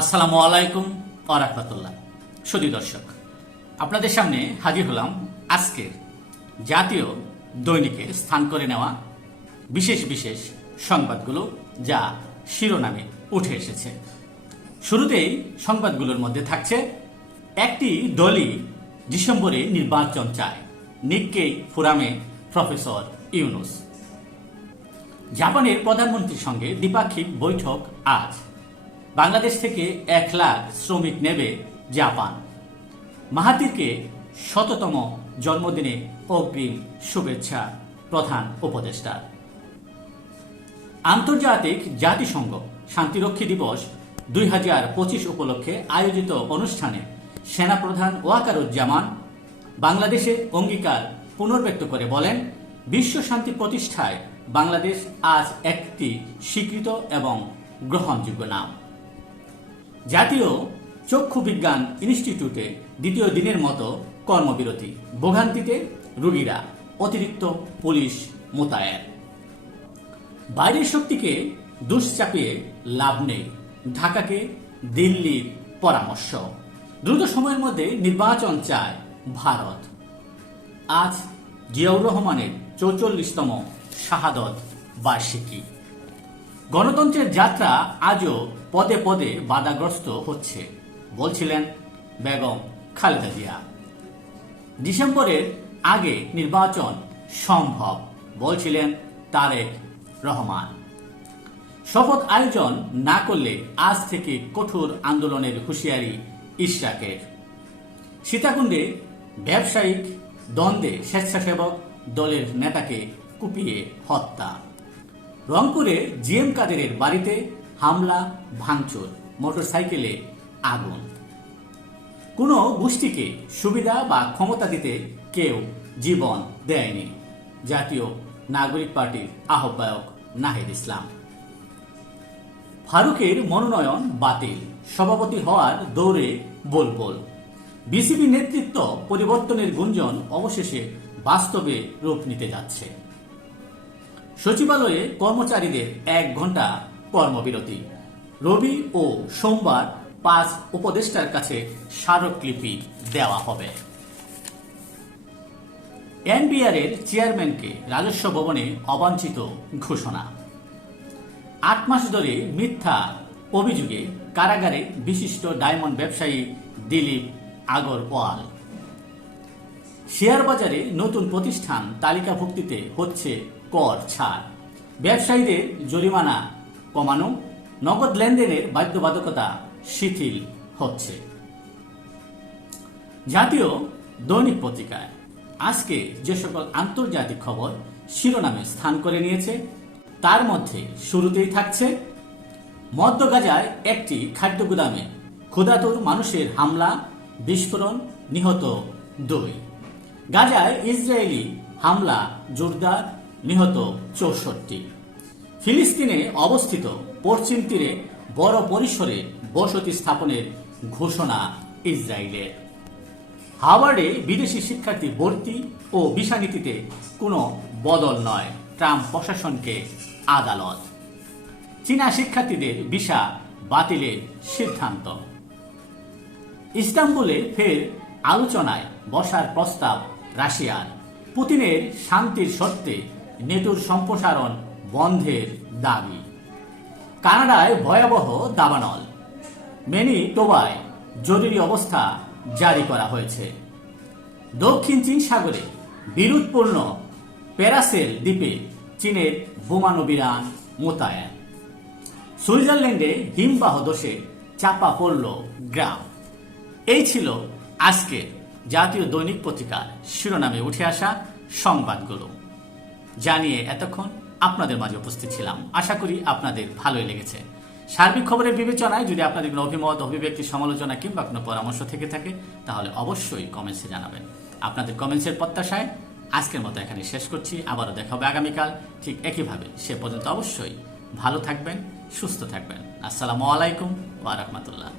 আসসালামু আলাইকুম আরাকাতুল্লাহ সুদী দর্শক, আপনাদের সামনে হাজির হলাম আজকের জাতীয় দৈনিকে স্থান করে নেওয়া বিশেষ বিশেষ সংবাদগুলো যা শিরোনামে উঠে এসেছে। শুরুতেই সংবাদগুলোর মধ্যে থাকছে, একটি দলই ডিসেম্বরে নির্বাচন চায়, নিক্কেই ফোরামে প্রফেসর ইউনুস। জাপানের প্রধানমন্ত্রীর সঙ্গে দ্বিপাক্ষিক বৈঠক আজ। বাংলাদেশ থেকে এক লাখ শ্রমিক নেবে জাপান। মাহাতিরকে শততম জন্মদিনে অগ্রিম শুভেচ্ছা, প্রধান উপদেষ্টা। আন্তর্জাতিক জাতিসংঘ শান্তিরক্ষী দিবস দুই হাজার পঁচিশ উপলক্ষে আয়োজিত অনুষ্ঠানে সেনাপ্রধান ওয়াকারুজ্জামান বাংলাদেশের অঙ্গীকার পুনর্ব্যক্ত করে বলেন, বিশ্ব শান্তি প্রতিষ্ঠায় বাংলাদেশ আজ একটি স্বীকৃত এবং গ্রহণযোগ্য নাম। জাতীয় চক্ষু বিজ্ঞান ইনস্টিটিউটে দ্বিতীয় দিনের মতো কর্মবিরতি। ভোগান্তিতে রোগীরা অতিরিক্ত পুলিশ মোতায়েন। বাইরের শক্তিকে দুশ্চাপিয়ে লাভ নেই। ঢাকাকে দিল্লির পরামর্শ। দ্রুত সময়ের মধ্যে নির্বাচন চায় ভারত। আজ জিয়াউর রহমানের চৌচল্লিশতম শাহাদত বার্ষিকী। গণতন্ত্রের যাত্রা আজও পদে পদে বাধাগ্রস্ত হচ্ছে, বলছিলেন বেগম খালেদা জিয়া। ডিসেম্বরের আগে নির্বাচন সম্ভব, বলছিলেন তারেক রহমান। শপথ আয়োজন না করলে আজ থেকে কঠোর আন্দোলনের হুঁশিয়ারি ইশরাকের। সীতাকুণ্ডে ব্যবসায়িক দ্বন্দ্বে স্বেচ্ছাসেবক দলের নেতাকে কুপিয়ে হত্যা। রংপুরে জিএম কাদেরের বাড়িতে হামলা, ভাঙচুর, মোটরসাইকেলে আগুন। কোনো গোষ্ঠীকে সুবিধা বা ক্ষমতা দিতে কেউ জীবন দেয়নি, জাতীয় নাগরিক পার্টির আহ্বায়ক নাহিদ ইসলাম। ফারুকের মনোনয়ন বাতিল, সভাপতি হওয়ার দৌড়ে বলবল। বিসিবি নেতৃত্ব পরিবর্তনের গুঞ্জন অবশেষে বাস্তবে রূপ নিতে যাচ্ছে। সচিবালয়ে কর্মচারীদের এক ঘণ্টা কর্মবিরতি। রবি ও সোমবার পাঁচ উপদেষ্টার কাছে স্মারকলিপি দেওয়া হবে। এনবিআর এর চেয়ারম্যানকে রাজস্ব ভবনে অবাঞ্ছিত ঘোষণা। আট মাস ধরে মিথ্যা অভিযোগে কারাগারে বিশিষ্ট ডায়মন্ড ব্যবসায়ী দিলীপ আগরওয়াল। শেয়ার বাজারে নতুন প্রতিষ্ঠান তালিকাভুক্তিতে হচ্ছে কর ছাড়। ব্যবসায়ীদের জরিমানা কমানো, নগদ লেনদেনের বাধ্যবাধকতা শিথিল হচ্ছে। জাতীয় দৈনিক পত্রিকায়, আজকে যে সকল আন্তর্জাতিক খবর শিরোনামে স্থান করে নিয়েছে, তার মধ্যে শুরুতেই থাকছে, মধ্য গাজায় একটি খাদ্য গুদামে ক্ষুধাতুর মানুষের হামলা, বিস্ফোরণ, নিহত দুই। গাজায় ইসরায়েলি হামলা জোরদার নিহত চৌষট্টি। ফিলিস্তিনে অবস্থিত পশ্চিম তীরে বড় পরিসরে বসতি স্থাপনের ঘোষণা ইসরায়েলের। হাওয়ার্ডে বিদেশি শিক্ষার্থী ভর্তি ও ভিসা নীতিতে কোনো বদল নয়, ট্রাম্প প্রশাসনকে আদালত। চীনা শিক্ষার্থীদের ভিসা বাতিলের সিদ্ধান্ত। ইস্তাম্বুলে ফের আলোচনায় বসার প্রস্তাব রাশিয়ার পুতিনের শান্তির সত্ত্বে নেটোর সম্প্রসারণ বন্ধের দাবি। কানাডায় ভয়াবহ দাবানল। মেনি টোবায় জরুরি অবস্থা জারি করা হয়েছে। দক্ষিণ চীন সাগরে বিরোধপূর্ণ প্যারাসেল দ্বীপে চীনের বোমানবিরান মোতায়েন। সুইজারল্যান্ডে হিমবাহ দোষে চাপা পড়ল গ্রাম। এই ছিল আজকে জাতীয় দৈনিক পত্রিকার শিরোনামে উঠে আসা সংবাদগুলো। জানিয়ে এতক্ষণ আপনাদের মাঝে উপস্থিত ছিলাম। আশা করি আপনাদের ভালোই লেগেছে। সার্বিক খবরের বিবেচনায় যদি আপনাদের কোনো অভিমত, অভিব্যক্তি, সমালোচনা কিংবা কোনো পরামর্শ থেকে থাকে, তাহলে অবশ্যই কমেন্টসে জানাবেন। আপনাদের কমেন্টসের প্রত্যাশায় আজকের মতো এখানে শেষ করছি। আবারও দেখা হবে আগামীকাল। ঠিক একইভাবে সে পর্যন্ত অবশ্যই ভালো থাকবেন, সুস্থ থাকবেন। আসসালামু আলাইকুম ওয়া রাহমাতুল্লাহ।